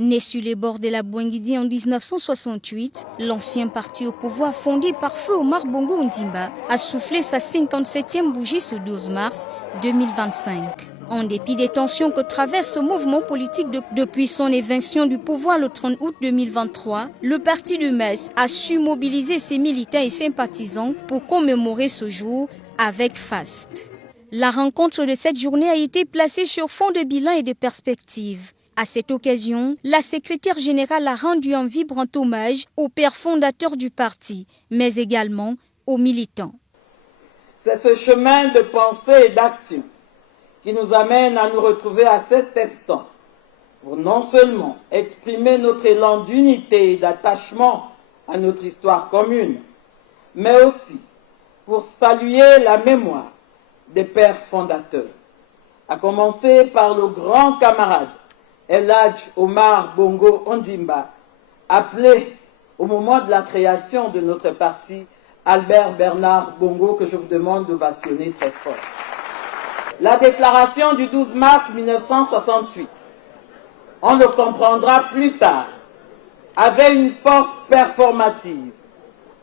Né sur les bords de la Boinguidi en 1968, l'ancien parti au pouvoir fondé par feu Omar Bongo Ondimba a soufflé sa 57e bougie ce 12 mars 2025. En dépit des tensions que traverse ce mouvement politique depuis son éviction du pouvoir le 30 août 2023, le parti de Metz a su mobiliser ses militants et sympathisants pour commémorer ce jour avec faste. La rencontre de cette journée a été placée sur fond de bilan et de perspectives. À cette occasion, la secrétaire générale a rendu un vibrant hommage au père fondateur du parti, mais également aux militants. C'est ce chemin de pensée et d'action qui nous amène à nous retrouver à cet instant pour non seulement exprimer notre élan d'unité et d'attachement à notre histoire commune, mais aussi pour saluer la mémoire des pères fondateurs, à commencer par le grand camarade El Hadj Omar Bongo Ondimba, appelé au moment de la création de notre parti Albert Bernard Bongo, que je vous demande d'ovationner très fort. La déclaration du 12 mars 1968, on le comprendra plus tard, avait une force performative,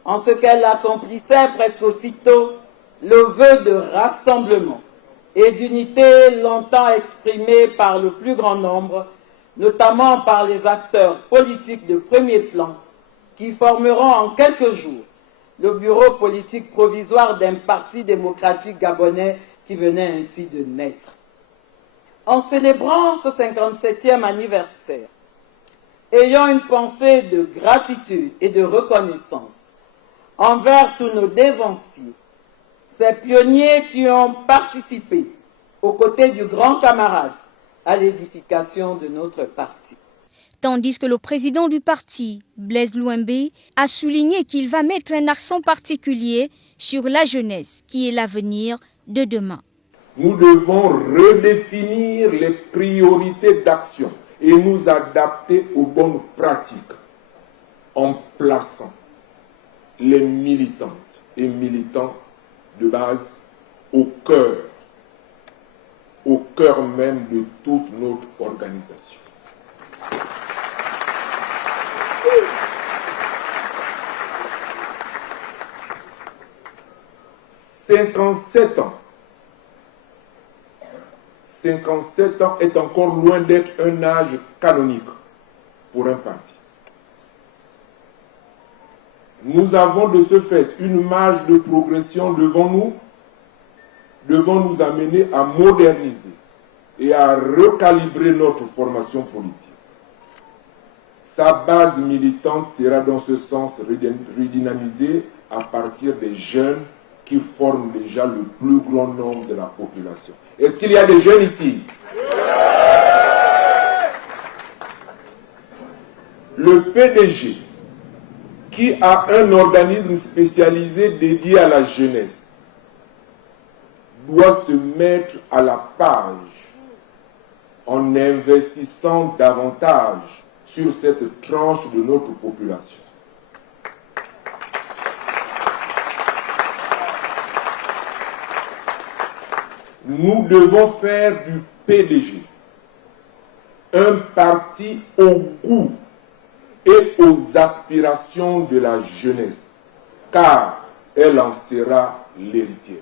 en ce qu'elle accomplissait presque aussitôt le vœu de rassemblement et d'unité longtemps exprimé par le plus grand nombre, notamment par les acteurs politiques de premier plan, qui formeront en quelques jours le bureau politique provisoire d'un parti démocratique gabonais qui venait ainsi de naître. En célébrant ce 57e anniversaire, ayant une pensée de gratitude et de reconnaissance envers tous nos dévanciers, ces pionniers qui ont participé aux côtés du grand camarade à l'édification de notre parti. Tandis que le président du parti, Blaise Louembé, a souligné qu'il va mettre un accent particulier sur la jeunesse, qui est l'avenir de demain. Nous devons redéfinir les priorités d'action et nous adapter aux bonnes pratiques en plaçant les militantes et militants de base au cœur même de toute notre organisation. « 57 ans est encore loin d'être un âge canonique pour un parti. Nous avons de ce fait une marge de progression devant nous amener à moderniser et à recalibrer notre formation politique. Sa base militante sera dans ce sens redynamisée à partir des jeunes qui forment déjà le plus grand nombre de la population. Est-ce qu'il y a des jeunes ici? Le PDG, qui a un organisme spécialisé dédié à la jeunesse, doit se mettre à la page en investissant davantage sur cette tranche de notre population. Nous devons faire du PDG un parti au goût et aux aspirations de la jeunesse, car elle en sera l'héritière.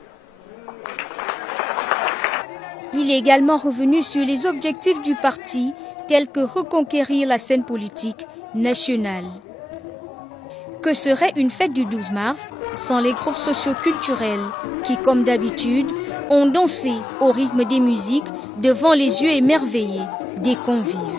Il est également revenu sur les objectifs du parti, tels que reconquérir la scène politique nationale. Que serait une fête du 12 mars sans les groupes socio-culturels qui, comme d'habitude, ont dansé au rythme des musiques devant les yeux émerveillés des convives?